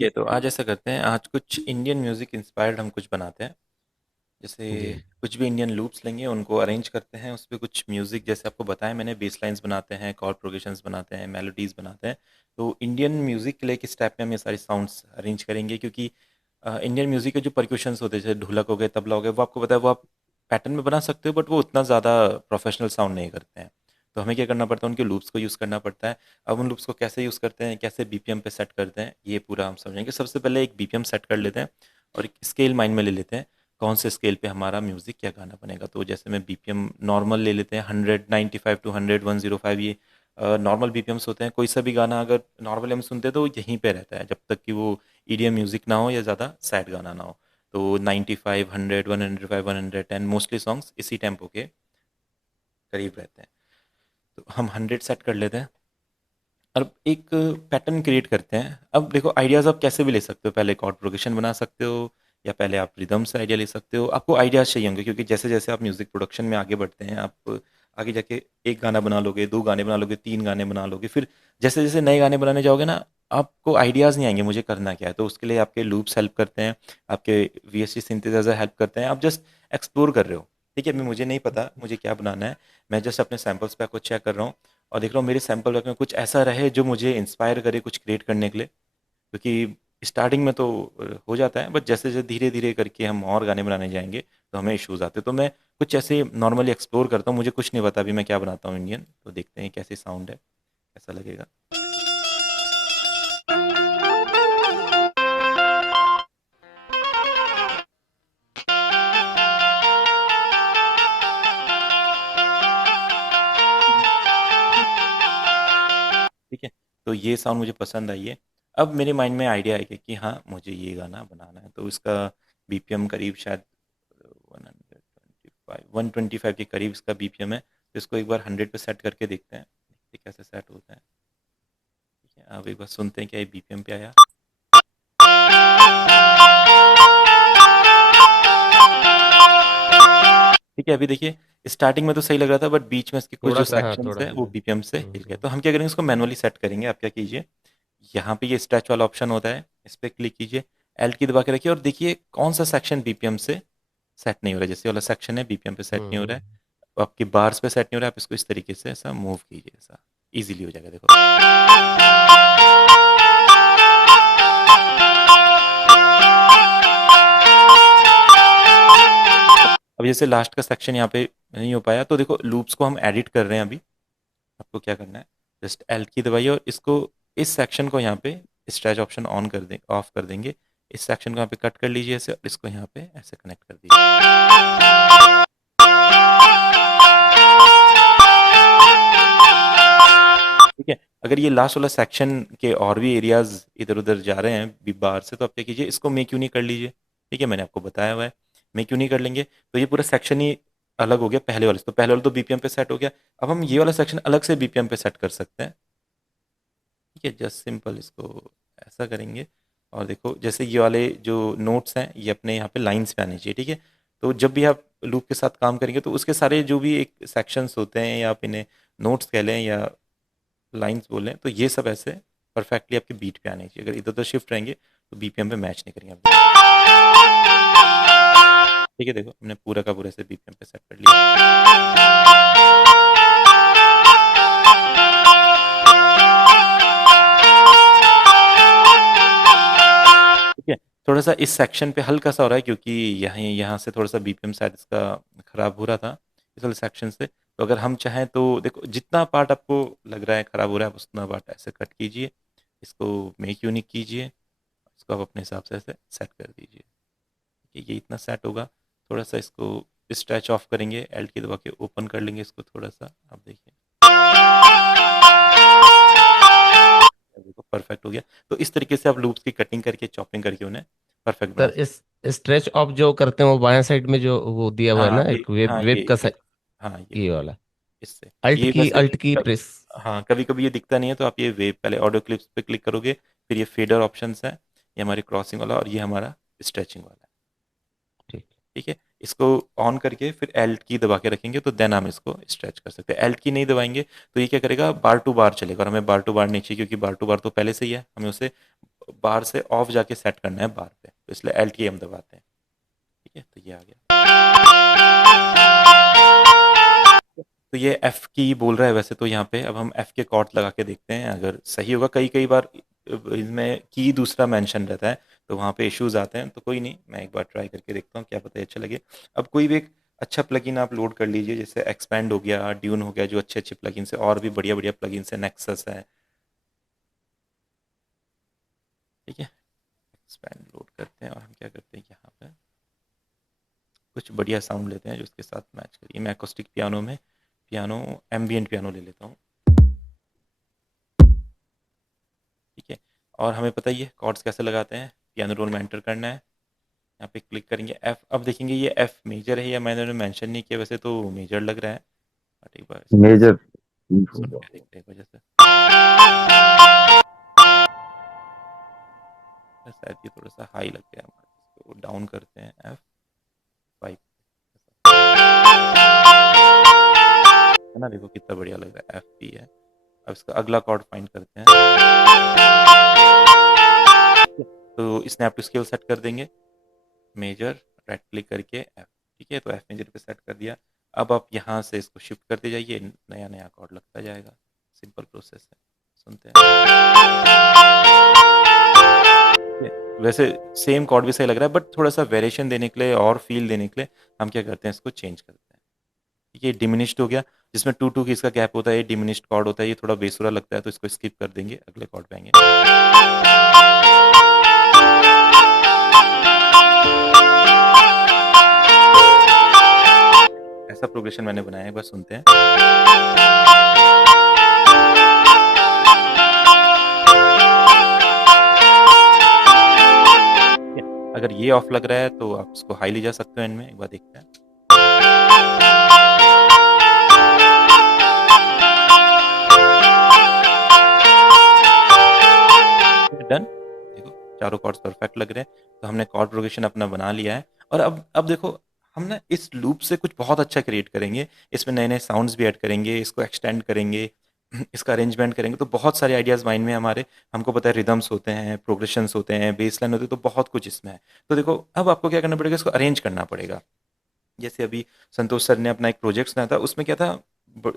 ठीक है, तो आज ऐसा करते हैं, आज कुछ इंडियन म्यूज़िक इंस्पायर्ड हम कुछ बनाते हैं। जैसे जी, कुछ भी इंडियन लूप्स लेंगे, उनको अरेंज करते हैं, उस पे कुछ म्यूज़िक जैसे आपको बताया मैंने बेस लाइन्स बनाते हैं, कॉर्ड प्रोग्रेशंस बनाते हैं, मेलोडीज़ बनाते हैं। तो इंडियन म्यूज़िक के लिए किस टाइप में हम ये सारे साउंड्स अरेंज करेंगे क्योंकि इंडियन म्यूज़िक के जो परक्यूशंस होते हैं, जैसे ढोलक हो गए, तबला हो गया, वो आपको पता है वो आप पैटर्न में बना सकते हो बट वो उतना ज़्यादा प्रोफेशनल साउंड नहीं करते हैं। तो हमें क्या करना पड़ता है, उनके लूप्स को यूज़ करना पड़ता है। अब उन लूप्स को कैसे यूज़ करते हैं, कैसे बीपीएम पे सेट करते हैं, ये पूरा हम समझेंगे। सबसे पहले एक बीपीएम सेट कर लेते हैं और एक स्केल माइंड में ले लेते हैं, कौन से स्केल पे हमारा म्यूज़िक क्या गाना बनेगा। तो जैसे मैं बीपीएम नॉर्मल ले लेते हैं, 100, 95 टू 100, 105, ये नॉर्मल बीपीएम्स होते हैं। कोई सा भी गाना अगर नॉर्मली हम सुनते हैं तो वो यहीं पे रहता है जब तक कि वो ईडीएम म्यूज़िक ना हो या ज़्यादा सैड गाना ना हो। तो 95, 100, 105, 110 मोस्टली सॉन्ग्स इसी टेम्पो के करीब रहते हैं। तो हम 100 सेट कर लेते हैं। अब एक पैटर्न क्रिएट करते हैं। अब देखो, आइडियाज़ आप कैसे भी ले सकते हो, पहले कॉर्ड प्रोग्रेशन बना सकते हो या पहले आप रिदम से आइडिया ले सकते हो। आपको आइडियाज़ चाहिए होंगे क्योंकि जैसे जैसे आप म्यूज़िक प्रोडक्शन में आगे बढ़ते हैं, आप आगे जाके एक गाना बना लोगे, दो गाने बना लोगे, तीन गाने बना लोगे। फिर जैसे जैसे नए गाने बनाने जाओगे ना, आपको आइडियाज़ नहीं आएंगे मुझे करना क्या है। तो उसके लिए आपके लूप्स हेल्प करते हैं, आपके वीएसटी सिंथेसाइजर हेल्प करते हैं। आप जस्ट एक्सप्लोर कर रहे हो। ठीक है, अभी मुझे नहीं पता मुझे क्या बनाना है, मैं जस्ट अपने सैम्पल्स पे आपको चेक कर रहा हूँ और देख रहा हूँ मेरे सैंपल वर्क में कुछ ऐसा रहे जो मुझे इंस्पायर करे कुछ क्रिएट करने के लिए। क्योंकि स्टार्टिंग में तो हो जाता है, बट जैसे जैसे धीरे धीरे करके हम और गाने बनाने जाएंगे तो हमें इश्यूज आते हैं। तो मैं कुछ ऐसे नॉर्मली एक्सप्लोर करता हूँ, मुझे कुछ नहीं पता अभी मैं क्या बनाता हूँ इंडियन। तो देखते हैं कैसे साउंड है, कैसा लगेगा। ठीक है, तो ये साउंड मुझे पसंद आई है। अब मेरे माइंड में आइडिया है कि हाँ मुझे ये गाना बनाना है, तो इसका बीपीएम करीब शायद 125 के करीब इसका बीपीएम है। तो इसको एक बार 100 पे सेट करके देखते हैं, देखते हैं कैसे सेट होता है। ठीक है, अब एक बार सुनते हैं क्या ये बीपीएम पे आया। ठीक है, अभी देखिए स्टार्टिंग में तो सही लग रहा था बट बीच में इसके कुछ थोड़ा जो सा, हाँ, सेक्शंस थोड़ा है सा। वो बीपीएम से हिल गए। तो हम क्या करेंगे, इसको मैनुअली सेट करेंगे। आप क्या कीजिए, यहाँ पे ये स्ट्रेच वाला ऑप्शन होता है, इस पर क्लिक कीजिए, एल की दबा के रखिए और देखिए कौन सा सेक्शन बीपीएम से सेट नहीं हो रहा है। जैसे वाला सेक्शन है बीपीएम पे सेट नहीं हो रहा है, तो आपकी बार्स पे सेट नहीं हो रहा है। आप इसको इस तरीके से ऐसा मूव कीजिए, ऐसा इजीली हो जाएगा। देखो, अब जैसे लास्ट का सेक्शन यहाँ पे नहीं हो पाया, तो देखो लूप्स को हम एडिट कर रहे हैं अभी। आपको क्या करना है, जस्ट एल की दबाइए और इसको, इस सेक्शन को यहाँ पे स्ट्रेच ऑप्शन ऑन कर दें, ऑफ कर देंगे। इस सेक्शन को यहाँ पे कट कर लीजिए ऐसे और इसको यहाँ पे ऐसे कनेक्ट कर दीजिए। ठीक है, अगर ये लास्ट वाला सेक्शन के और भी एरियाज इधर उधर जा रहे हैं बाहर से, तो आप क्या कीजिए, इसको मेक यूनिक कर लीजिए। ठीक है, मैंने आपको बताया हुआ है। मेक यूनिक कर लेंगे तो ये पूरा सेक्शन ही अलग हो गया पहले वाले से। तो पहले वाला तो बीपीएम पे सेट हो गया, अब हम ये वाला सेक्शन अलग से बीपीएम पे सेट कर सकते हैं। ठीक है, जस्ट सिंपल इसको ऐसा करेंगे और देखो जैसे ये वाले जो नोट्स हैं ये अपने यहाँ पे लाइंस पे आने चाहिए। ठीक है, तो जब भी आप लूप के साथ काम करेंगे तो उसके सारे जो भी एक सेक्शंस होते हैं, या आप इन्हें नोट्स कह लें या लाइंस बोलें, तो ये सब ऐसे परफेक्टली आपके बीट पे आने चाहिए। अगर इधर उधर शिफ्ट रहेंगे तो बीपीएम पे मैच नहीं करेंगे आप। ठीक है, देखो हमने पूरा का पूरा ऐसे बीपीएम पे सेट कर लिया। ठीक है, थोड़ा सा इस सेक्शन पे हल्का सा हो रहा है क्योंकि यहाँ यहाँ से थोड़ा सा बीपीएम शायद इसका खराब हो रहा था इस वाले सेक्शन से। तो अगर हम चाहें तो देखो जितना पार्ट आपको लग रहा है खराब हो रहा है, आप उतना पार्ट ऐसे कट कीजिए, इसको मेक यूनिक कीजिए, इसको आप अपने हिसाब से ऐसे सेट कर दीजिए। ठीक है, ये इतना सेट होगा। थोड़ा सा इसको स्ट्रेच ऑफ करेंगे, एल की दबा के ओपन कर लेंगे इसको थोड़ा सा, आप देखिए देखो परफेक्ट हो गया। तो इस तरीके से आप लूप्स की कटिंग करके, चॉपिंग करके उन्हें परफेक्ट बना सर, सकते इस स्ट्रेच ऑफ जो करते हैं वो बाएं साइड में जो वो दिया हैं। हुआ है हाँ ना, ये, एक वेब हाँ वेब का ये, हाँ ये ये वाला। इससे अल्ट ये की वैसे अल्ट की प्रेस। हाँ कभी कभी ये दिखता नहीं है, तो आप ये वेव पहले ऑडियो क्लिप्स पे क्लिक करोगे, फिर ये फेडर ऑप्शंस है, ये हमारी क्रॉसिंग वाला और ये हमारा स्ट्रेचिंग वाला है। ठीक। ठीक है, इसको ऑन करके फिर एल्ट की दबा के रखेंगे तो देन हम इसको स्ट्रेच कर सकते हैं। एल्ट की नहीं दबाएंगे तो ये क्या करेगा, बार टू बार चलेगा और हमें बार टू बार नहीं चाहिए क्योंकि बार टू बार तो पहले से ही है, हमें उसे बार से ऑफ जाके सेट करना है बार पे, तो इसलिए एल हम दबाते हैं। ठीक है, तो ये आ गया। तो ये एफ की बोल रहा है वैसे तो यहाँ पे, अब हम एफ के कॉर्ड लगा के देखते हैं अगर सही होगा। कई कई बार इसमें की दूसरा मेंशन रहता है तो वहाँ पे इश्यूज आते हैं, तो कोई नहीं, मैं एक बार ट्राई करके देखता हूँ, क्या पता है अच्छा लगे। अब कोई भी एक अच्छा प्लगइन आप लोड कर लीजिए, जैसे एक्सपैंड हो गया, ड्यून हो गया, जो अच्छे अच्छे प्लगइन है, और भी बढ़िया बढ़िया प्लगइन है, नेक्सस है। ठीक है, एक्सपैंड लोड करते हैं और हम क्या करते हैं, यहाँ पे कुछ बढ़िया साउंड लेते हैं जो इसके साथ मैच करिए। मैं एकोस्टिक पियानो में पियानो एम्बियंट पियानो ले लेता हूँ। ठीक है, और हमें पता ही है कॉर्ड्स कैसे लगाते हैं, पियानो रोल में एंटर करना है, यहाँ पे क्लिक करेंगे एफ। अब देखेंगे ये एफ मेजर है, या मैंने मेंशन नहीं किया, वैसे तो मेजर लग रहा है, बट एक बार इसको मेजर। सुन के देखते हैं एक वजह से, शायद ये थोड़ा सा हाई लग गया हमारा, इसको डाउन करते हैं एफ 5, है ना, देखो कितना बढ़िया लग रहा है, एफ पी है। अब इसका अगला कॉर्ड फाइंड करते हैं, तो स्नैप टू स्केल सेट कर देंगे, मेजर, राइट क्लिक करके एफ। ठीक है, तो एफ मेजर पे सेट कर दिया। अब आप यहाँ से इसको शिफ्ट करते जाइए, नया नया कॉर्ड लगता जाएगा, सिंपल प्रोसेस है। सुनते हैं, वैसे सेम कॉर्ड भी सही लग रहा है, बट थोड़ा सा वेरिएशन देने के लिए और फील देने के लिए हम क्या करते हैं, इसको चेंज करते हैं। ठीक है, डिमिनिश्ड हो गया, जिसमें 2 2 की इसका गैप होता है, ये डिमिनिश्ड कॉर्ड होता है, ये थोड़ा बेसुरा लगता है, तो इसको स्किप कर देंगे, अगले कॉर्ड पे आएंगे। ऐसा प्रोग्रेशन मैंने बनाया है, बस सुनते हैं। अगर ये ऑफ लग रहा है तो आप इसको हाई ले जा सकते हो, इनमें एक बार देखते हैं। डन, देखो चारों कॉर्ड्स परफेक्ट लग रहे हैं, तो हमने कॉर्ड प्रोग्रेशन अपना बना लिया है। और अब देखो हम ना इस लूप से कुछ बहुत अच्छा क्रिएट करेंगे, इसमें नए नए साउंड्स भी ऐड करेंगे, इसको एक्सटेंड करेंगे, इसका अरेंजमेंट करेंगे, तो बहुत सारे आइडियाज़ माइंड में हमारे, हमको पता है रिदम्स होते हैं, प्रोग्रेशंस होते हैं, बेस लाइन होती है, तो बहुत कुछ इसमें है। तो देखो अब आपको क्या करना पड़ेगा, इसको अरेंज करना पड़ेगा। जैसे अभी संतोष सर ने अपना एक प्रोजेक्ट सुनाया था, उसमें क्या था,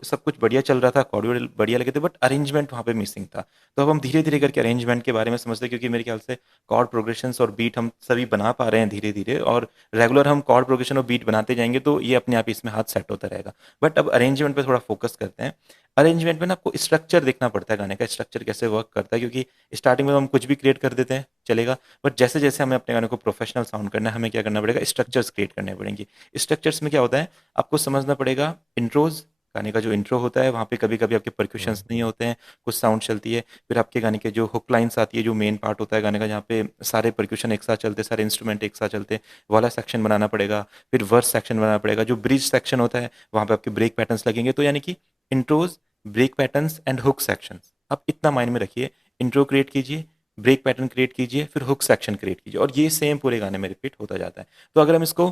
सब कुछ बढ़िया चल रहा था, कॉर्ड बढ़िया लगे थे, बट अरेंजमेंट वहाँ पे मिसिंग था। तो अब हम धीरे धीरे करके अरेंजमेंट के बारे में समझते हैं, क्योंकि मेरे ख्याल से कॉर्ड प्रोग्रेशंस और बीट हम सभी बना पा रहे हैं धीरे धीरे, और रेगुलर हम कॉर्ड प्रोग्रेशन और बीट बनाते जाएंगे तो ये अपने आप इसमें हाथ सेट होता रहेगा। बट अब अरेंजमेंट पे थोड़ा फोकस करते हैं। अरेंजमेंट में ना आपको स्ट्रक्चर देखना पड़ता है, गाने का स्ट्रक्चर कैसे वर्क करता है, क्योंकि स्टार्टिंग में हम कुछ भी क्रिएट कर देते हैं चलेगा, बट जैसे जैसे हमें अपने गाने को प्रोफेशनल साउंड करना है, हमें क्या करना पड़ेगा, स्ट्रक्चर्स क्रिएट करने पड़ेंगे। स्ट्रक्चर्स में क्या होता है, आपको समझना पड़ेगा इंट्रोज, गाने का जो इंट्रो होता है वहाँ पे कभी कभी आपके परक्यूशंस नहीं होते हैं, कुछ साउंड चलती है, फिर आपके गाने के जो हुक लाइन्स आती है, जो मेन पार्ट होता है गाने का, जहाँ पे सारे परक्यूशन एक साथ चलते, सारे इंस्ट्रूमेंट एक साथ चलते, वाला सेक्शन बनाना पड़ेगा, फिर वर्स सेक्शन बनाना पड़ेगा, जो ब्रिज सेक्शन होता है वहाँ पे आपके ब्रेक पैटर्न्स लगेंगे। तो यानी कि intros, break patterns and hook sections, आप इतना माइंड में रखिए, इंट्रो क्रिएट कीजिए, ब्रेक पैटर्न क्रिएट कीजिए, फिर हुक सेक्शन क्रिएट कीजिए, और ये सेम पूरे गाने में रिपीट होता जाता है। तो अगर हम इसको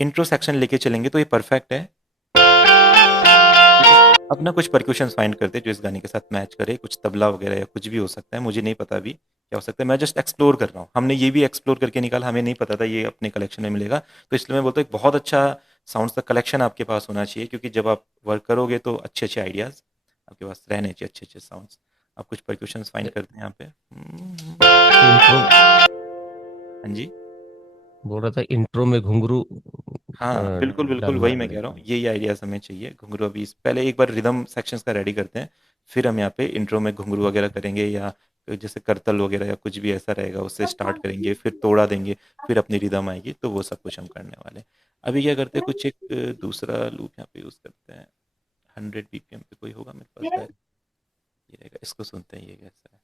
इंट्रो सेक्शन लेके चलेंगे तो ये परफेक्ट है। अपना कुछ परक्यूशंस फाइंड करते हैं जो इस गाने के साथ मैच करे, कुछ तबला वगैरह या कुछ भी हो सकता है, मुझे नहीं पता अभी क्या हो सकता है, मैं जस्ट एक्सप्लोर कर रहा हूँ। हमने ये भी एक्सप्लोर करके निकाला, हमें नहीं पता था ये अपने कलेक्शन में मिलेगा, तो इसलिए मैं बोलता हूँ एक बहुत अच्छा साउंड्स का कलेक्शन आपके पास होना चाहिए, क्योंकि जब आप वर्क करोगे तो अच्छे अच्छे आइडियाज़ आपके पास रहने चाहिए, अच्छे अच्छे साउंड्स। आप कुछ परक्यूशंस फाइंड करते हैं यहाँ पे। इंट्रो हाँ जी, बोल रहा था, इंट्रो में घुंघरू हाँ बिल्कुल बिल्कुल, डालना वही मैं कह रहा पड़ेगा। हूँ, यही आइडियाज़ हमें चाहिए। घुंघरू अभी पहले एक बार रिदम सेक्शंस का रेडी करते हैं, फिर हम यहाँ पे इंट्रो में घुंघरू वगैरह करेंगे, या जैसे करतल वगैरह या कुछ भी ऐसा रहेगा उससे स्टार्ट करेंगे, फिर तोड़ा देंगे, फिर अपनी रिदम आएगी, तो वो सब कुछ हम करने वाले हैं। अभी क्या करते हैं, कुछ एक दूसरा लूप यहाँ पे यूज़ करते हैं, 100 BPM पे कोई होगा मेरे पास है, ये रहेगा, इसको सुनते हैं, ये कैसा है।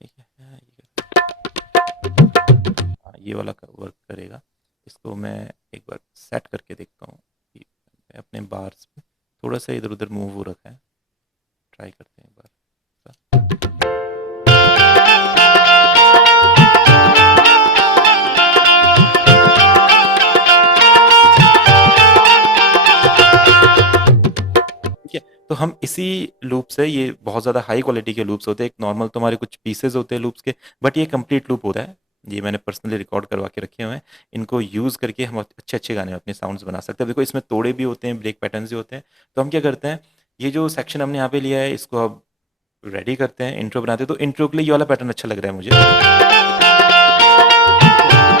ठीक है, हाँ, हाँ, ये वाला वर्क करेगा। इसको मैं एक बार सेट करके देखता हूँ कि मैं अपने बार्स पे थोड़ा सा इधर उधर मूव हो रखा है, ट्राई करते हैं एक बार। ठीक है, तो हम इसी लूप से, ये बहुत ज़्यादा हाई क्वालिटी के लूप्स होते हैं, एक नॉर्मल तो हमारे कुछ पीसेज होते हैं लूप्स के, बट ये कंप्लीट लूप होता है। ये मैंने पर्सनली रिकॉर्ड करवा के रखे हुए हैं। इनको यूज़ करके हम अच्छे अच्छे गाने अपने साउंड्स बना सकते हैं। देखो इसमें तोड़े भी होते हैं, ब्रेक पैटर्न्स भी होते हैं। तो हम क्या करते हैं, ये जो सेक्शन हमने यहाँ पे लिया है इसको अब रेडी करते हैं, इंट्रो बनाते हैं। तो इंट्रो के लिए ये वाला पैटर्न अच्छा लग रहा है मुझे।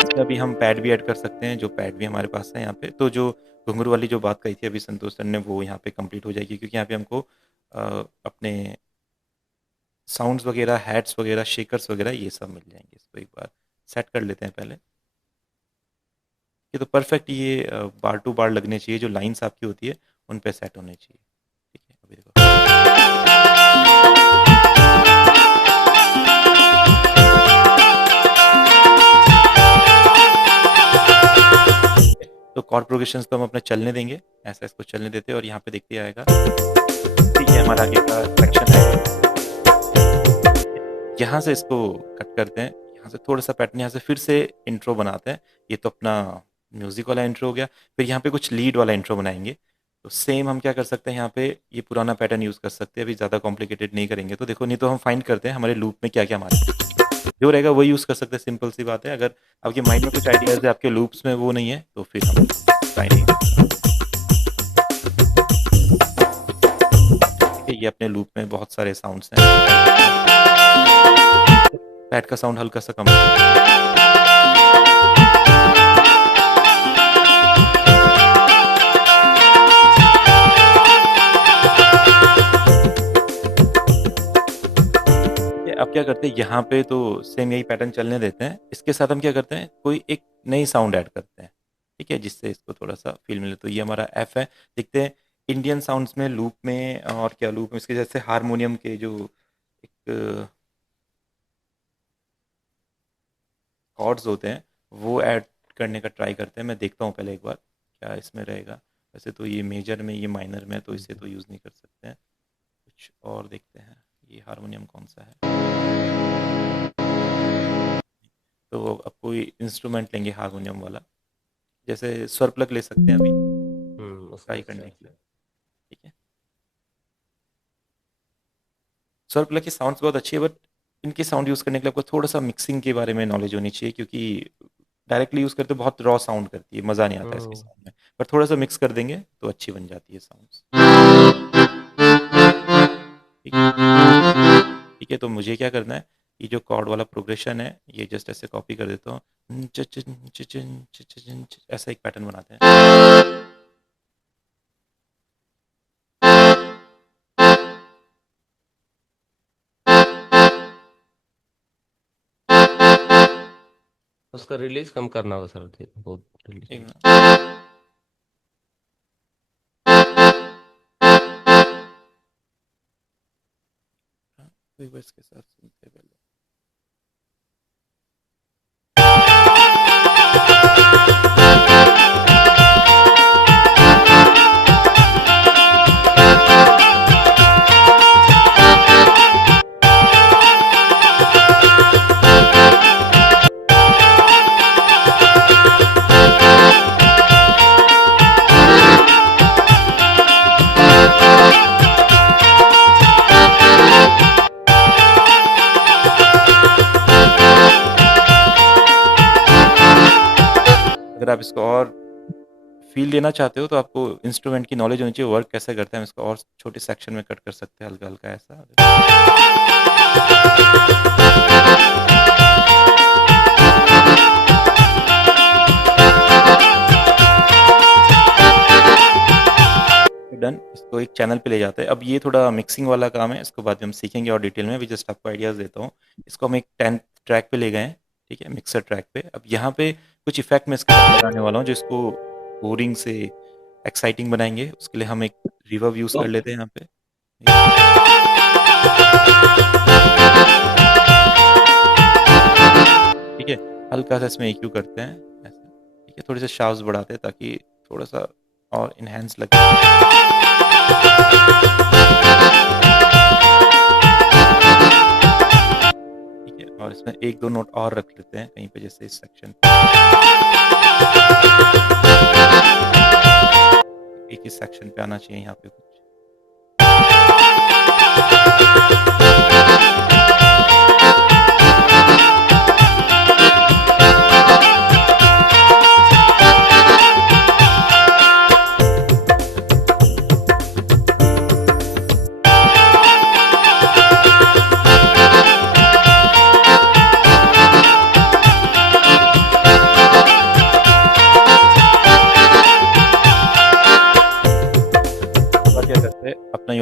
इसमें अभी हम पैड भी ऐड कर सकते हैं, जो पैड भी हमारे पास है यहाँ पे। तो जो घुंघरू वाली जो बात कही थी अभी संतोष सर ने, वो यहाँ पे कंप्लीट हो जाएगी, क्योंकि यहाँ पे हमको अपने साउंड्स वगैरह, हैट्स वगैरह, शेकर्स वगैरह ये सब मिल जाएंगे। इसको एक बार सेट कर लेते हैं पहले। ये तो परफेक्ट, ये बार टू बार लगने चाहिए, जो लाइंस आपकी होती है उन पे सेट होने चाहिए। ठीक है, अभी देखो। तो कॉर्ड प्रोग्रेशंस तो हम अपने चलने देंगे, ऐसा इसको चलने देते हैं, और यहाँ पे देखते आएगा। ठीक है, हमारा आगे का सेक्शन है। यहाँ से इसको कट करते हैं, यहाँ से थोड़ा सा पैटर्न, यहाँ से फिर से इंट्रो बनाते हैं। ये तो अपना म्यूजिक वाला इंट्रो हो गया। फिर यहाँ पे कुछ लीड वाला इंट्रो बनाएंगे। तो सेम हम क्या कर सकते हैं, यहाँ पे ये पुराना पैटर्न यूज़ कर सकते हैं, अभी ज़्यादा कॉम्प्लिकेटेड नहीं करेंगे। तो देखो, नहीं तो हम फाइंड करते हैं हमारे लूप में क्या क्या हमारे जो रहेगा वही यूज़ कर सकते हैं। सिंपल सी बात है। अगर आपके माइंड में कुछ आइडियाज़ है, आपके लूप्स में वो नहीं है, तो फिर हम ट्राई नहीं कर सकते। ये अपने लूप में बहुत सारे साउंड्स हैं। पैड का साउंड हल्का सा कम है। अब क्या करते हैं, यहाँ पे तो सेम यही पैटर्न चलने देते हैं। इसके साथ हम क्या करते हैं, कोई एक नई साउंड ऐड करते हैं, ठीक है, जिससे इसको थोड़ा सा फील मिले। तो ये हमारा एफ है। देखते हैं इंडियन साउंड्स में लूप में और क्या लूप में, इसके जैसे हारमोनियम के जो एक कॉर्ड्स होते हैं वो ऐड करने का ट्राई करते हैं। मैं देखता हूँ पहले एक बार क्या इसमें रहेगा। वैसे तो ये मेजर में, ये माइनर में, तो इसे तो यूज़ नहीं कर सकते हैं। कुछ और देखते हैं, ये हारमोनियम कौन सा है। तो अब कोई इंस्ट्रूमेंट लेंगे हारमोनियम वाला, जैसे स्वर प्लग ले सकते हैं अभी उसका ट्राई अच्छा करने के है। लिए। ठीक है, स्वर प्लग की साउंड्स बहुत अच्छी है, बट इनके साउंड यूज़ करने के लिए आपको थोड़ा सा मिक्सिंग के बारे में नॉलेज होनी चाहिए, क्योंकि डायरेक्टली यूज़ करते बहुत रॉ साउंड करती है, मज़ा नहीं आता इसके हम्म। साउंड में। पर थोड़ा सा मिक्स कर देंगे तो अच्छी बन जाती है साउंड्स। ठीक है, ठीक है। तो मुझे क्या करना है, ये जो कॉर्ड वाला प्रोग्रेशन है ये जस्ट ऐसे कॉपी कर देता हूँ। ऐसा एक पैटर्न बनाते हैं। उसका रिलीज कम करना होगा सर, बहुत रिलीज। एक मिनट। कोई वर्स के साथ सुनते हैं पहले। अगर आप इसको और फील लेना चाहते हो तो आपको इंस्ट्रूमेंट की नॉलेज होनी चाहिए, वर्क कैसे करते हैं। हम इसको और छोटे सेक्शन में कट कर सकते हैं, हल्का हल्का ऐसा। डन, इसको एक चैनल पे ले जाते हैं। अब ये थोड़ा मिक्सिंग वाला काम है, इसको बाद में हम सीखेंगे और डिटेल में। अभी जस्ट आपको आइडियाज़ देता हूँ। इसको हम एक 10th ट्रैक पे ले गए हैं, ठीक है, मिक्सर ट्रैक पे। अब यहाँ पे कुछ इफेक्ट मैं इसके साथ लगाने वाला हूँ जो इसको बोरिंग से एक्साइटिंग बनाएंगे। उसके लिए हम एक रिवर्ब यूज़ कर लेते हैं यहाँ पे। ठीक है, हल्का सा इसमें EQ करते हैं ऐसा। ठीक है, थोड़े से शार्प्स बढ़ाते हैं ताकि थोड़ा सा और इनहेंस लगे। ठीक है, और इसमें एक दो नोट और रख लेते हैं कहीं पे, जैसे इस सेक्शन एक ही सेक्शन पे आना चाहिए यहाँ पे कुछ।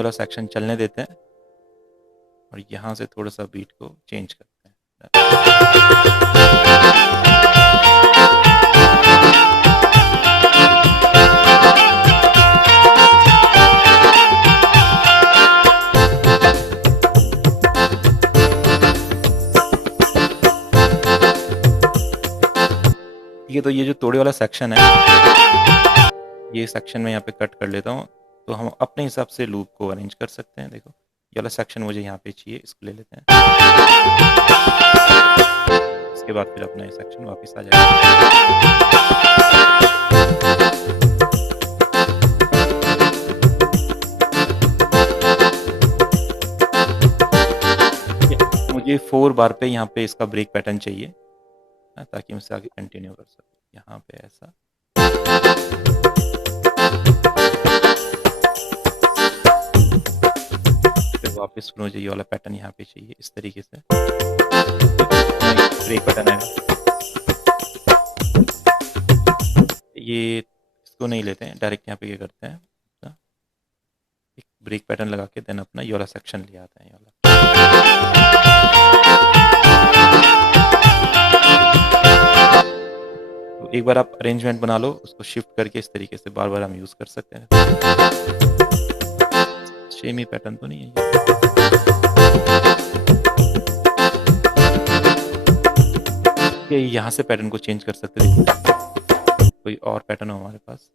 वाला सेक्शन चलने देते हैं और यहाँ से थोड़ा सा बीट को चेंज करते हैं। ठीक है, तो ये जो तोड़े वाला सेक्शन है, ये सेक्शन में यहाँ पे कट कर लेता हूँ, तो हम अपने हिसाब से लूप को अरेंज कर सकते हैं। देखो ये वाला सेक्शन मुझे यहाँ पे चाहिए, इसको ले लेते हैं। इसके बाद फिर अपना ये सेक्शन वापस आ जाएगा। मुझे 4 बार पे यहाँ पे इसका ब्रेक पैटर्न चाहिए ताकि मैं इससे आगे कंटिन्यू कर सकूँ। यहाँ पे ऐसा, फिर वापस मुझे ये वाला पैटर्न यहाँ पे चाहिए इस तरीके से, ब्रेक पैटर्न आएगा। ये इसको नहीं लेते हैं, डायरेक्ट यहाँ पे क्या करते हैं, एक ब्रेक पैटर्न लगा के देन अपना ये वाला सेक्शन ले आते हैं। ये वाला एक बार आप अरेंजमेंट बना लो, उसको शिफ्ट करके इस तरीके से बार बार हम यूज़ कर सकते हैं। सेम ही पैटर्न तो नहीं है ये। यहाँ से पैटर्न को चेंज कर सकते हैं, कोई और पैटर्न हो हमारे पास।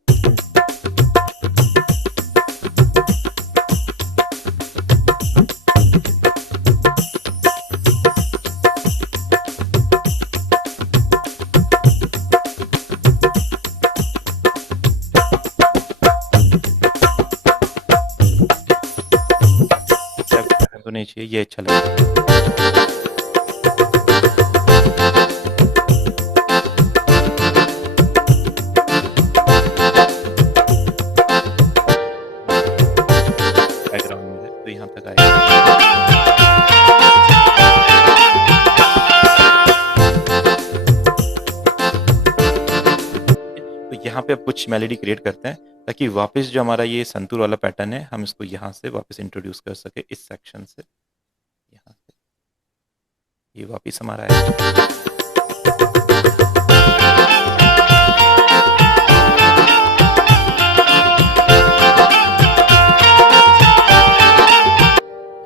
तो नहीं चाहिए, ये अच्छा लगेगा। तो यहाँ तक आएगा। तो यहाँ पे अब कुछ मेलोडी क्रिएट करते हैं ताकि वापस जो हमारा ये संतूर वाला पैटर्न है, हम इसको यहाँ से वापस इंट्रोड्यूस कर सके, इस सेक्शन से। यहाँ से ये वापस हमारा है।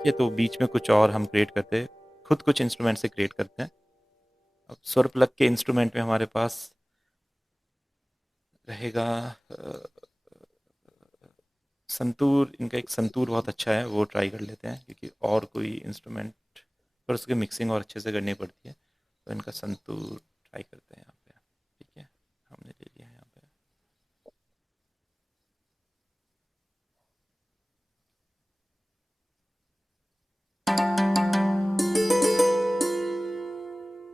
ये तो बीच में कुछ और हम क्रिएट करते हैं, खुद कुछ इंस्ट्रूमेंट से क्रिएट करते हैं। अब स्वर प्लग के इंस्ट्रूमेंट में हमारे पास रहेगा संतूर। इनका एक संतूर बहुत अच्छा है, वो ट्राई कर लेते हैं, क्योंकि और कोई इंस्ट्रूमेंट पर उसकी मिक्सिंग और अच्छे से करनी पड़ती है। तो इनका संतूर ट्राई करते हैं यहाँ पे। ठीक है, हमने ले लिया है यहाँ पे।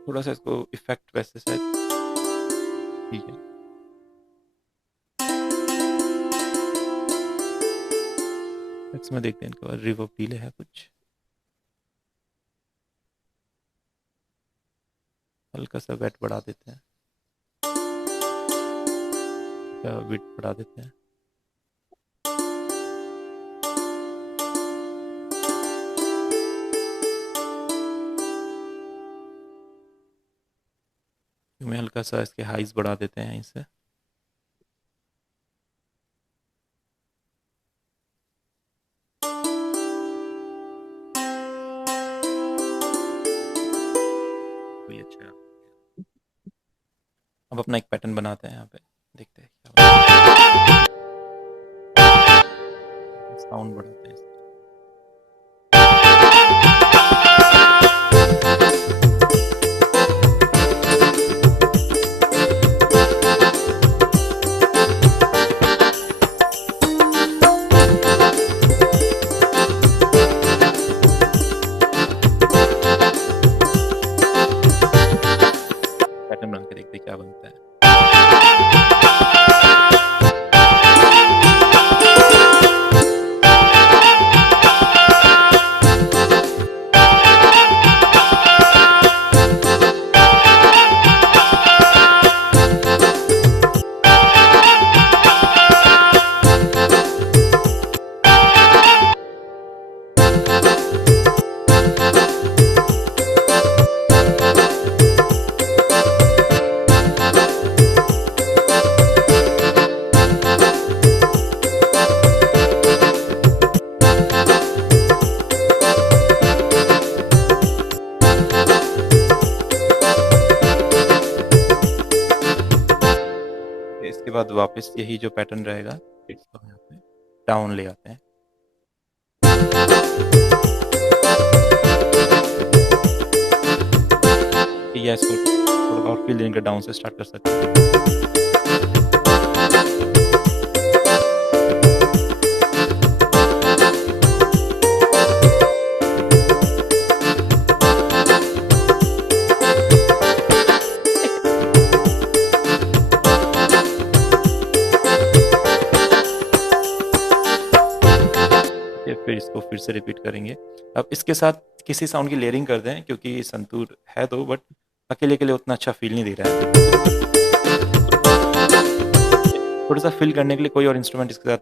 थोड़ा सा इसको इफेक्ट वैसे शायद ठीक है। इसमें देखते हैं इनके बाद रिवर्ब डिले है कुछ, हल्का सा वेट बढ़ा देते हैं, विट बढ़ा देते हैं। में हल्का सा इसके हाइज बढ़ा देते हैं इसे। कोई अच्छा, अब अपना एक पैटर्न बनाते हैं यहाँ पे, देखते हैं क्या साउंड बढ़ाते हैं। पैटर्न बना के देखते हैं क्या बनता है। बाद वापस यही जो पैटर्न रहेगा इसको यहाँ पे डाउन ले आते हैं। या इसको थोड़ा और फील देने का डाउन से स्टार्ट कर सकते हैं। फिर इसको फिर से रिपीट करेंगे। अब इसके साथ किसी साउंड की लेयरिंग कर दें, क्योंकि संतूर है तो बट अकेले के लिए उतना अच्छा फील नहीं दे रहा है। थोड़ा सा फील करने के लिए कोई और इंस्ट्रूमेंट इसके साथ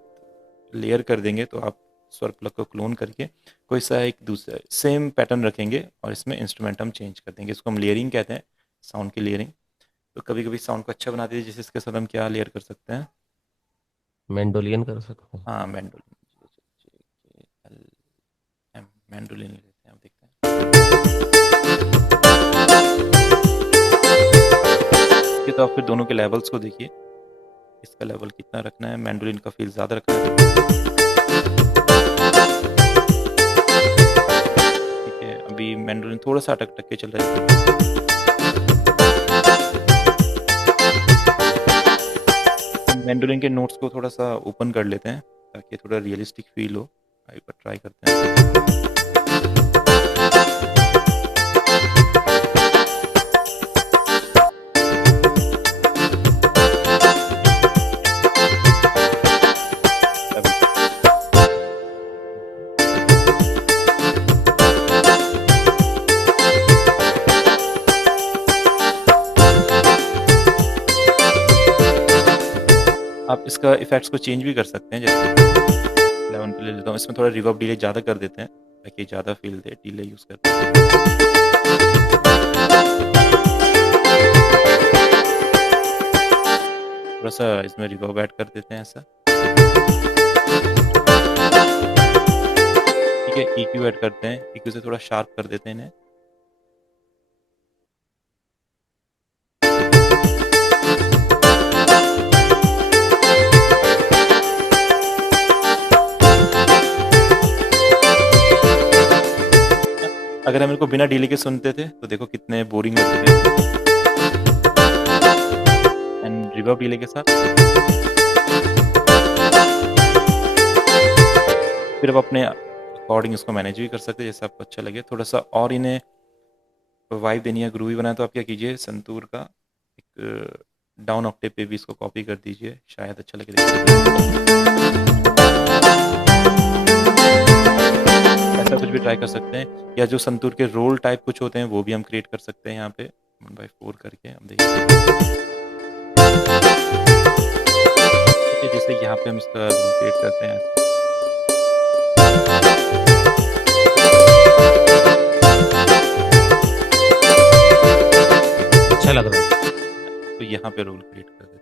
लेयर कर देंगे, तो आप स्वर प्लग को क्लोन करके कोई सा एक दूसरा सेम पैटर्न रखेंगे और इसमें इंस्ट्रूमेंट हम चेंज कर देंगे। इसको हम लेयरिंग कहते हैं, साउंड की लेयरिंग। तो कभी कभी साउंड को अच्छा बना दीजिए, जैसे इसके साथ हम क्या लेयर कर सकते हैं। मैंडोलियन कर सकते हैं। हाँ, मैंडोलिन। मैंडोलिन लेते हैं, अब देखते हैं। ये तो आप फिर दोनों के लेवल्स को देखिए, इसका लेवल कितना रखना है, मैंडोलिन का फील ज़्यादा रखना है। ठीक है, अभी मैंडोलिन थोड़ा सा अटक अटक के चल रहा है। मैंडोलिन के नोट्स को थोड़ा सा ओपन कर लेते हैं ताकि थोड़ा रियलिस्टिक फील हो। एक बार ट्राई करते हैं। आप इसका इफेक्ट्स को चेंज भी कर सकते हैं, जैसे 11 पे ले लेता हूँ, इसमें थोड़ा रिवर्ब डिले ज़्यादा कर देते हैं ताकि ज़्यादा फील दे, डिले यूज़ करते हैं। थोड़ा सा इसमें रिवर्ब ऐड कर देते हैं ऐसा। ठीक है, EQ ऐड करते हैं, EQ से थोड़ा शार्प कर देते हैं इन्हें। अगर हम इनको बिना डिले के सुनते थे तो देखो कितने बोरिंग लगते थे, एंड रिवर्ब डिले के साथ फिर आप अपने अकॉर्डिंग इसको मैनेज भी कर सकते हैं जैसे आपको अच्छा लगे। थोड़ा सा और इन्हें वाइब देनी है, ग्रूवी बनाए, तो आप क्या कीजिए, संतूर का एक डाउन ऑक्टेव पे भी इसको कॉपी कर दीजिए, शायद अच्छा लगे। ऐसा कुछ भी ट्राई कर सकते हैं, या जो संतूर के रोल टाइप कुछ होते हैं वो भी हम क्रिएट कर सकते हैं यहाँ पे 1/4 करके। हम देखिए, ठीक है, जैसे यहाँ पे हम इसका रोल क्रिएट करते हैं। अच्छा लग रहा है। तो यहाँ पे रोल क्रिएट कर देते हैं।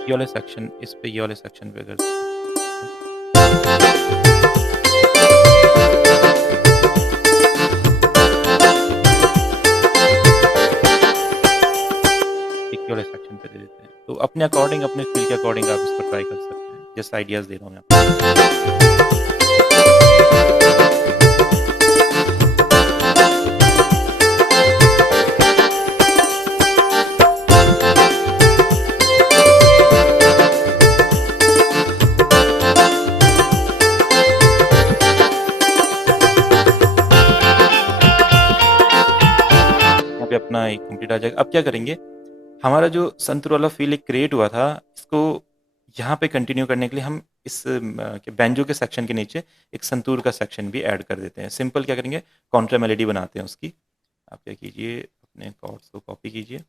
ये वाले सेक्शन, इस पे ये वाले सेक्शन पे कर एक वाले सेक्शन पे दे देते हैं। तो अपने अकॉर्डिंग, अपने फील के अकॉर्डिंग आप इसको ट्राई कर सकते हैं, जैसे आइडियाज दे रहा हूँ मैं आपको। पे अपना एक कंप्लीट आ जाएगा। अब क्या करेंगे, हमारा जो संतूर वाला फील एक क्रिएट हुआ था, इसको यहाँ पे कंटिन्यू करने के लिए हम इस बैंजो के सेक्शन के नीचे एक संतूर का सेक्शन भी ऐड कर देते हैं। सिंपल क्या करेंगे, कॉन्ट्रा मेलोडी बनाते हैं उसकी। आप क्या कीजिए, अपने कॉर्ड्स को कॉपी कीजिए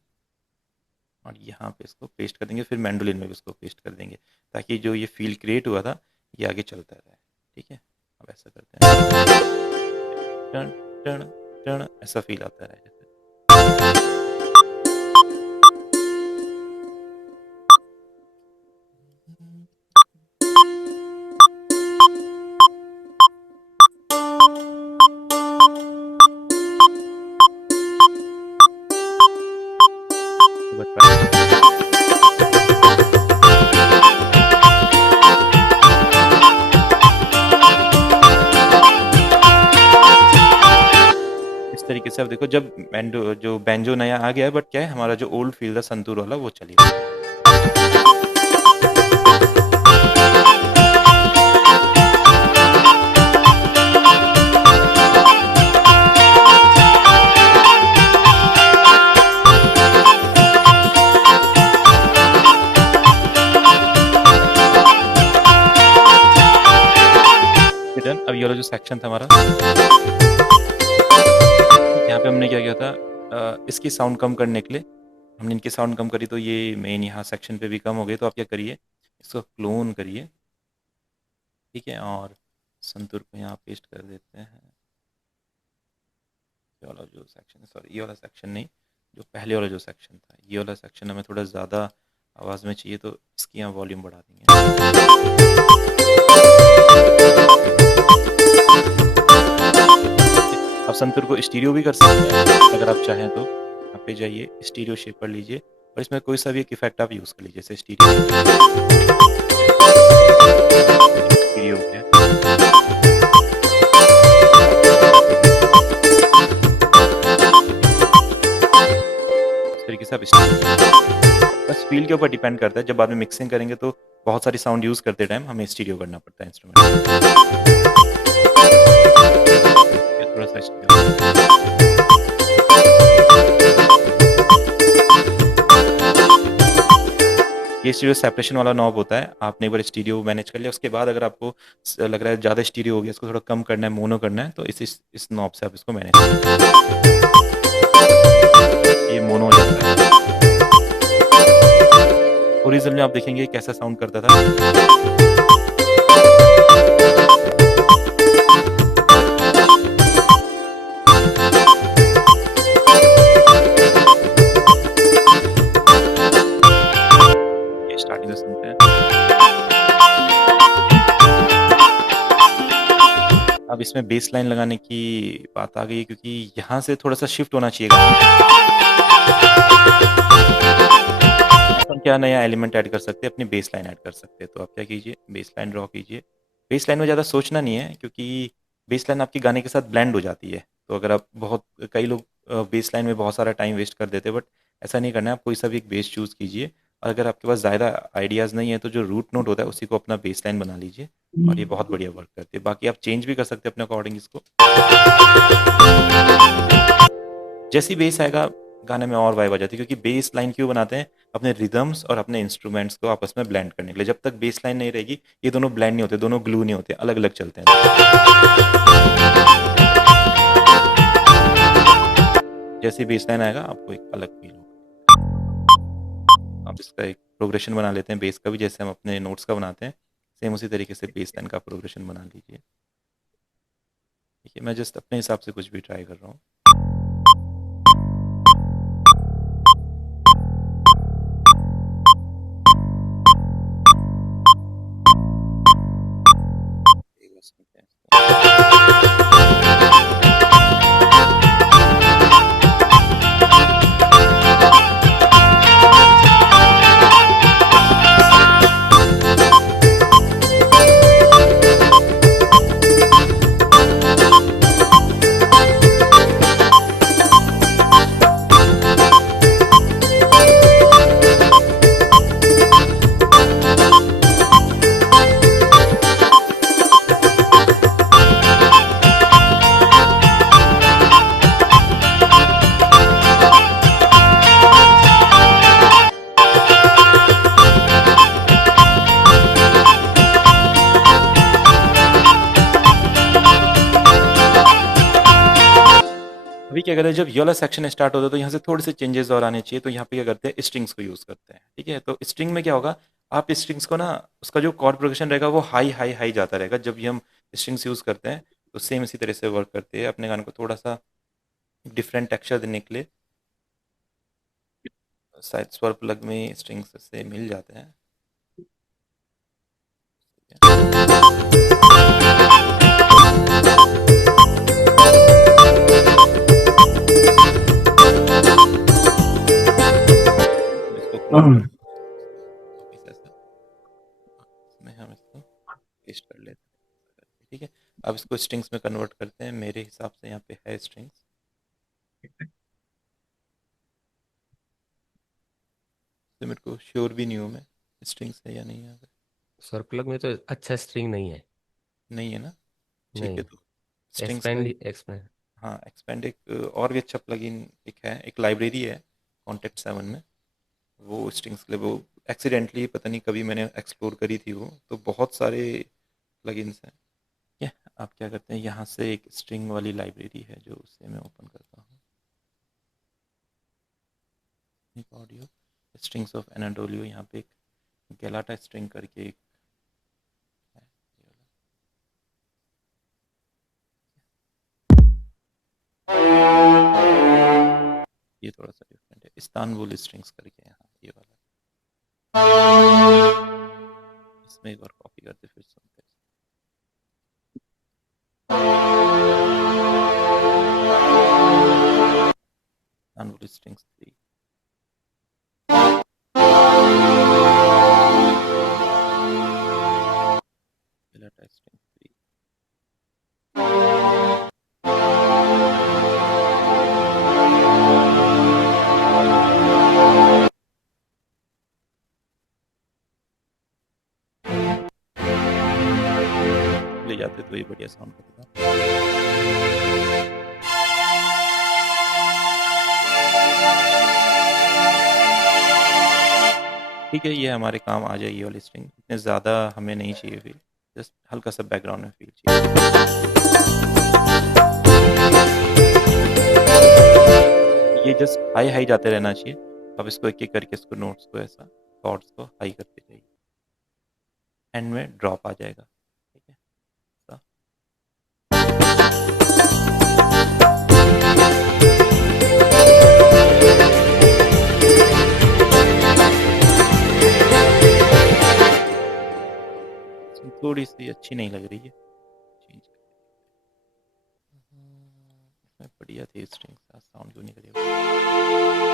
और यहाँ पे इसको पेस्ट कर देंगे, फिर मैंडोलिन में भी इसको पेस्ट कर देंगे ताकि जो ये फील क्रिएट हुआ था ये आगे चलता रहे। ठीक है, अब ऐसा करते हैं, टन टन टन, ऐसा फील आता है जैसे। से आप देखो जब बैंडो जो बैंजो नया आ गया है, बट क्या है हमारा जो ओल्ड फील था संतूर वाला वो चलेगा। डन। अब ये वाला जो सेक्शन था हमारा, यहाँ पे हमने क्या किया था, इसकी साउंड कम करने के लिए हमने इनकी साउंड कम करी, तो ये मेन यहाँ सेक्शन पे भी कम हो गई। तो आप क्या करिए, इसको क्लोन करिए, ठीक है, और संतूर को यहाँ पेस्ट कर देते हैं। ये वाला जो सेक्शन है, सॉरी ये वाला सेक्शन नहीं, जो पहले वाला जो सेक्शन था, ये वाला सेक्शन हमें थोड़ा ज़्यादा आवाज़ में चाहिए, तो इसकी यहाँ वॉल्यूम बढ़ा देंगे। आप संतूर को स्टीरियो भी कर सकते हैं अगर आप चाहें तो। यहाँ पे जाइए, स्टीरियो शेप कर लीजिए, और इसमें कोई सा भी एक इफेक्ट आप यूज़ कर लीजिए, जैसे स्टीरियो हो गया। इस तरीके से आप स्टीरियो, बस फील के ऊपर डिपेंड करता है। जब बाद में मिक्सिंग करेंगे तो बहुत सारी साउंड यूज़ करते टाइम हमें स्टीरियो करना पड़ता है इंस्ट्रूमेंट। थोड़ा सा स्टीरियो, ये स्टीरियो सेपरेशन वाला नॉब होता है। आपने एक बार स्टीरियो मैनेज कर लिया, उसके बाद अगर आपको लग रहा है ज़्यादा स्टीरियो हो गया, इसको थोड़ा कम करना है, मोनो करना है, तो इस नॉब से आप इसको मैनेज कर, ये मोनो हो जाता है। ओरिजिनल में आप देखेंगे कैसा साउंड करता था। ये स्टार्टिंग से सुनते हैं। अब इसमें बेस लाइन लगाने की बात आ गई, क्योंकि यहाँ से थोड़ा सा शिफ्ट होना चाहिए। हम क्या नया एलिमेंट ऐड कर सकते हैं, अपनी बेस लाइन ऐड कर सकते हैं। तो आप क्या कीजिए, बेस लाइन ड्रॉ कीजिए। बेस लाइन में ज़्यादा सोचना नहीं है, क्योंकि बेस लाइन आपके गाने के साथ ब्लेंड हो जाती है। तो अगर आप बहुत, कई लोग बेस लाइन में बहुत सारा टाइम वेस्ट कर देते हैं, बट ऐसा नहीं करना है। आप कोई सा भी एक बेस चूज़ कीजिए, और अगर आपके पास ज़्यादा आइडियाज़ नहीं है तो जो रूट नोट होता है उसी को अपना बेस लाइन बना लीजिए, और ये बहुत बढ़िया वर्क करती है। बाकी आप चेंज भी कर सकते हैं अपने अकॉर्डिंग इसको। जैसी बेस आएगा गाने में और वाइब आ जाती है, क्योंकि बेस लाइन क्यों बनाते हैं, अपने रिदम्स और अपने इंस्ट्रूमेंट्स को आपस में ब्लेंड करने के लिए। जब तक बेस लाइन नहीं रहेगी ये दोनों ब्लेंड नहीं होते, दोनों ग्लू नहीं होते, अलग अलग चलते हैं। जैसे बेस लाइन आएगा आपको एक अलग फील होगा। आप इसका एक प्रोग्रेशन बना लेते हैं बेस का भी, जैसे हम अपने नोट्स का बनाते हैं, सेम उसी तरीके से बेस लाइन का प्रोग्रेशन बना लीजिए। ठीक है, मैं जस्ट अपने हिसाब से कुछ भी ट्राई कर रहा हूँ। एक बार सुनते हैं इसको। अभी क्या करते हैं, जब ये वाला सेक्शन स्टार्ट होता है तो यहाँ से थोड़े से चेंजेस और आने चाहिए। तो यहाँ पे क्या करते हैं, स्ट्रिंग्स को यूज़ करते हैं। ठीक है, तो स्ट्रिंग में क्या होगा, आप स्ट्रिंग्स को ना, उसका जो कॉर्ड प्रोग्रेशन रहेगा वो हाई हाई हाई जाता रहेगा जब भी हम स्ट्रिंग्स यूज़ करते हैं। तो सेम इसी तरह से वर्क करते हैं, अपने गाने को थोड़ा सा डिफरेंट टेक्सचर देने के लिए। शायद स्वर प्लग में स्ट्रिंग्स से मिल जाते हैं। इसको इसमें हम इसको पेस्ट कर लेते हैं। ठीक है, अब इसको स्ट्रिंग्स में कन्वर्ट करते हैं। मेरे हिसाब से यहाँ पे है स्ट्रिंग्स, तो मेरे को श्योर भी नहीं हूँ मैं, स्ट्रिंग्स है या नहीं है यहाँ पे। सर प्लग में तो अच्छा स्ट्रिंग नहीं है। नहीं है ना? ठीक है, नहीं। तो स्ट्रिंग्स का एक्सपेंड ही। एक्सपेंड। हाँ, एक्सपेंड एक और भी अच्छा प्लगइन एक है, एक लाइब्रेरी है कॉन्टेक्ट 7 में। वो स्ट्रिंग्स के लिए वो एक्सीडेंटली पता नहीं कभी मैंने एक्सप्लोर करी थी वो, तो बहुत सारे प्लगइन्स हैं। क्या आप क्या करते हैं, यहाँ से एक स्ट्रिंग वाली लाइब्रेरी है जो उसे मैं ओपन करता हूँ। एक ऑडियो स्ट्रिंग्स ऑफ एनाडोलियो, यहाँ पे एक गैलाटा स्ट्रिंग करके एक है, ये वाला। ये थोड़ा सा डिफरेंट है, इस्तानबुल स्ट्रिंग्स करके यहाँ ये वाला। इसमें एक बार कॉपी करते फिर सुनते हैं। इस्तानबुल स्ट्रिंग्स 3। गैलाटा स्ट्रिंग 3। ले जाते तो ये बढ़िया साउंड करता। ठीक है, ये हमारे काम आ जाएगी वाली स्ट्रिंग, इतने ज़्यादा हमें नहीं चाहिए फील, जस्ट हल्का सा बैकग्राउंड में फील चाहिए। ये जस्ट हाई हाई जाते रहना चाहिए। अब इसको एक एक करके इसको नोट्स को ऐसा कॉर्ड्स को हाई करते जाइए, एंड में ड्रॉप आ जाएगा। ठीक है, ऐसा। थोड़ी सी अच्छी नहीं लग रही है, चेंज इसमें बढ़िया थी स्ट्रिंग, साउंड क्यों नहीं करेगा।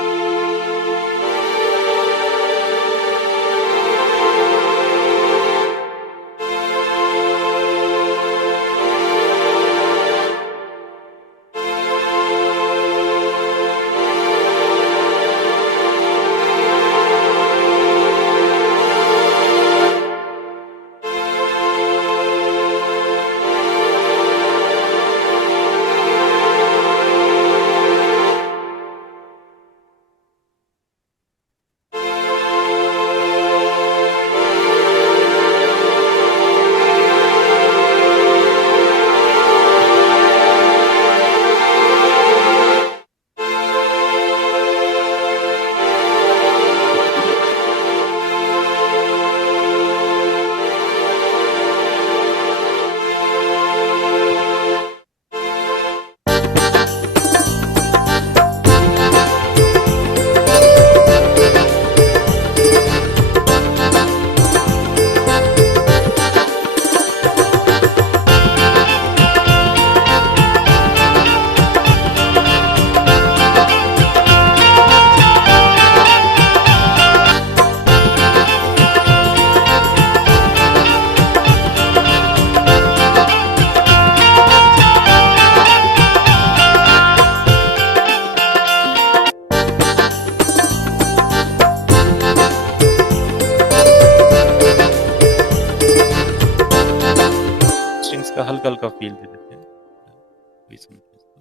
स्ट्रिंग्स का हल्का हल्का फील दे देते हैं, वही सुनते हैं इसको।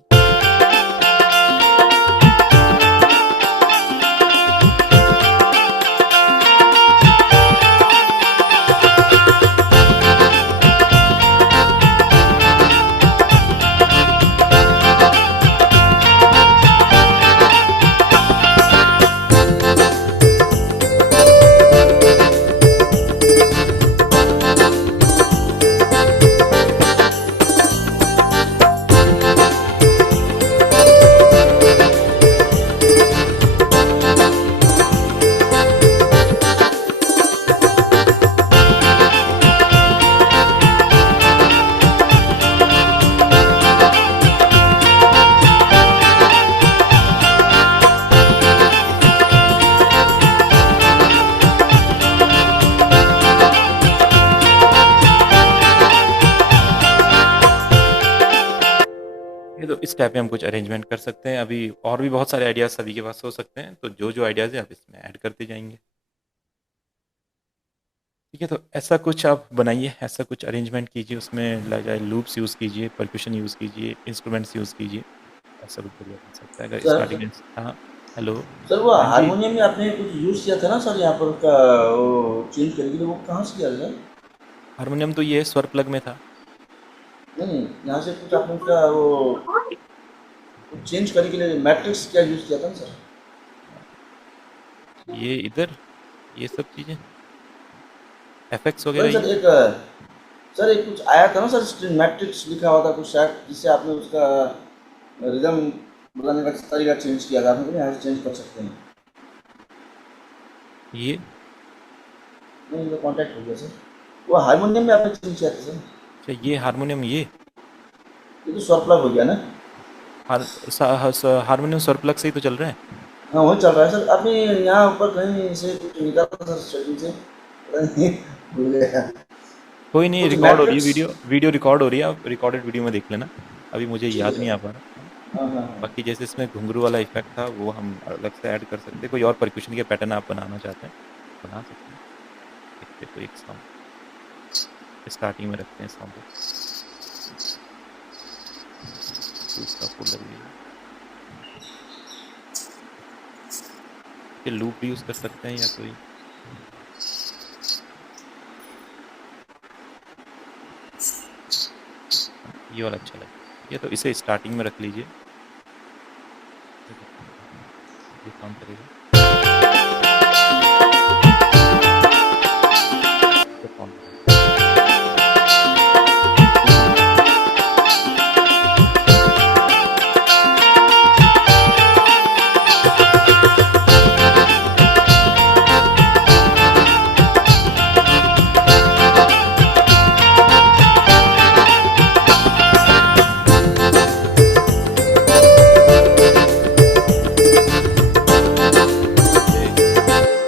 ये तो इस टाइप में हम कुछ अरेंजमेंट कर सकते हैं। अभी और भी बहुत सारे आइडियाज़ सभी के पास हो सकते हैं, तो जो जो आइडियाज़ है आप इसमें ऐड करते जाएंगे। ठीक है, तो ऐसा कुछ आप बनाइए, ऐसा कुछ अरेंजमेंट कीजिए, उसमें लगा लूप्स यूज़ कीजिए, परक्यूशन यूज़ कीजिए, इंस्ट्रूमेंट्स यूज़ कीजिए। ऐसा कुछ बढ़िया बन सकता है अगर सर स्टार्टिंग में। हाँ, हेलो। सर वो हाँ जी। हारमोनियम में आपने कुछ यूज़ किया था ना सर, यहाँ पर उसका वो चेंज करने के लिए, वो कहाँ से किया था सर? हारमोनियम तो ये स्वर प्लग में था। नहीं, यहाँ से कुछ आपने उसका वो कुछ चेंज करने के लिए मैट्रिक्स क्या यूज़ किया था ना सर? ये इधर, ये सब चीज़ें, एफेक्ट्स वगैरह वही सर, ये। एक सर एक कुछ आया था ना सर, स्क्रीन मैट्रिक्स लिखा हुआ था कुछ शायद, जिससे आपने उसका रिदम बनाने का तरीका चेंज किया था, आपने यहाँ से चेंज कर सकते हैं। ये नहीं, तो कॉन्टैक्ट हो गया सर। वो हारमोनियम में आपने चेंज किया था सर। अच्छा, ये हारमोनियम, ये तो स्वर प्लग हो गया ना? हारमोनियम स्वर प्लग से ही तो चल रहा है। हाँ वही चल रहा है सर। आपने यहाँ ऊपर कहीं से कुछ निकाला था सर सेटिंग से, पता नहीं भूल गया। कोई नहीं, कुछ रिकॉर्ड हो रही है मैट्रिक्स। वीडियो, वीडियो रिकॉर्ड हो रही है, आप रिकॉर्डेड वीडियो में देख लेना। अभी मुझे ठीक है याद नहीं आ सर। पा रहा। हाँ। हाँ हाँ हाँ। बाकी जैसे इसमें घुंघरू वाला इफेक्ट था, वो हम अलग से ऐड कर सकते हैं। कोई और परक्यूशन के पैटर्न आप बनाना चाहते हैं, बना सकते हैं। देखते कोई एक सॉन्ग स्टार्टिंग में रखते हैं सॉन्ग को, दूसरा फोल्डर ये है। ये लूप भी यूज़ कर सकते हैं या कोई, ये वाला अच्छा लगे। ठीक है, तो इसे स्टार्टिंग में रख लीजिए। ये काम करेगा। तो कौन करेगा?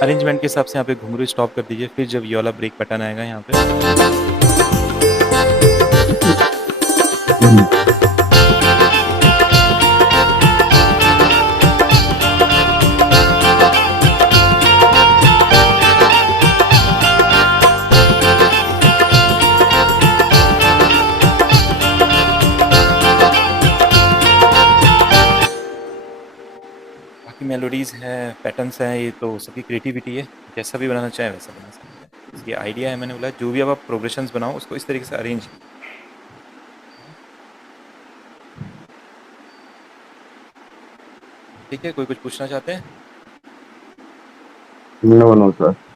अरेंजमेंट के हिसाब से यहाँ पे घुंघरू स्टॉप कर दीजिए, फिर जब ये वाला ब्रेक पैटर्न आएगा यहाँ पे, बाकी मेलोडीज़ हैं, पैटर्न्स हैं, ये तो सबकी क्रिएटिविटी है। जैसा भी बनाना चाहें वैसा बना सकते हैं। बस ये आइडिया है, मैंने बोला जो भी अब आप प्रोग्रेशंस बनाओ उसको इस तरीके से अरेंज कीजिए। ठीक है, कोई कुछ पूछना चाहते हैं? No no sir.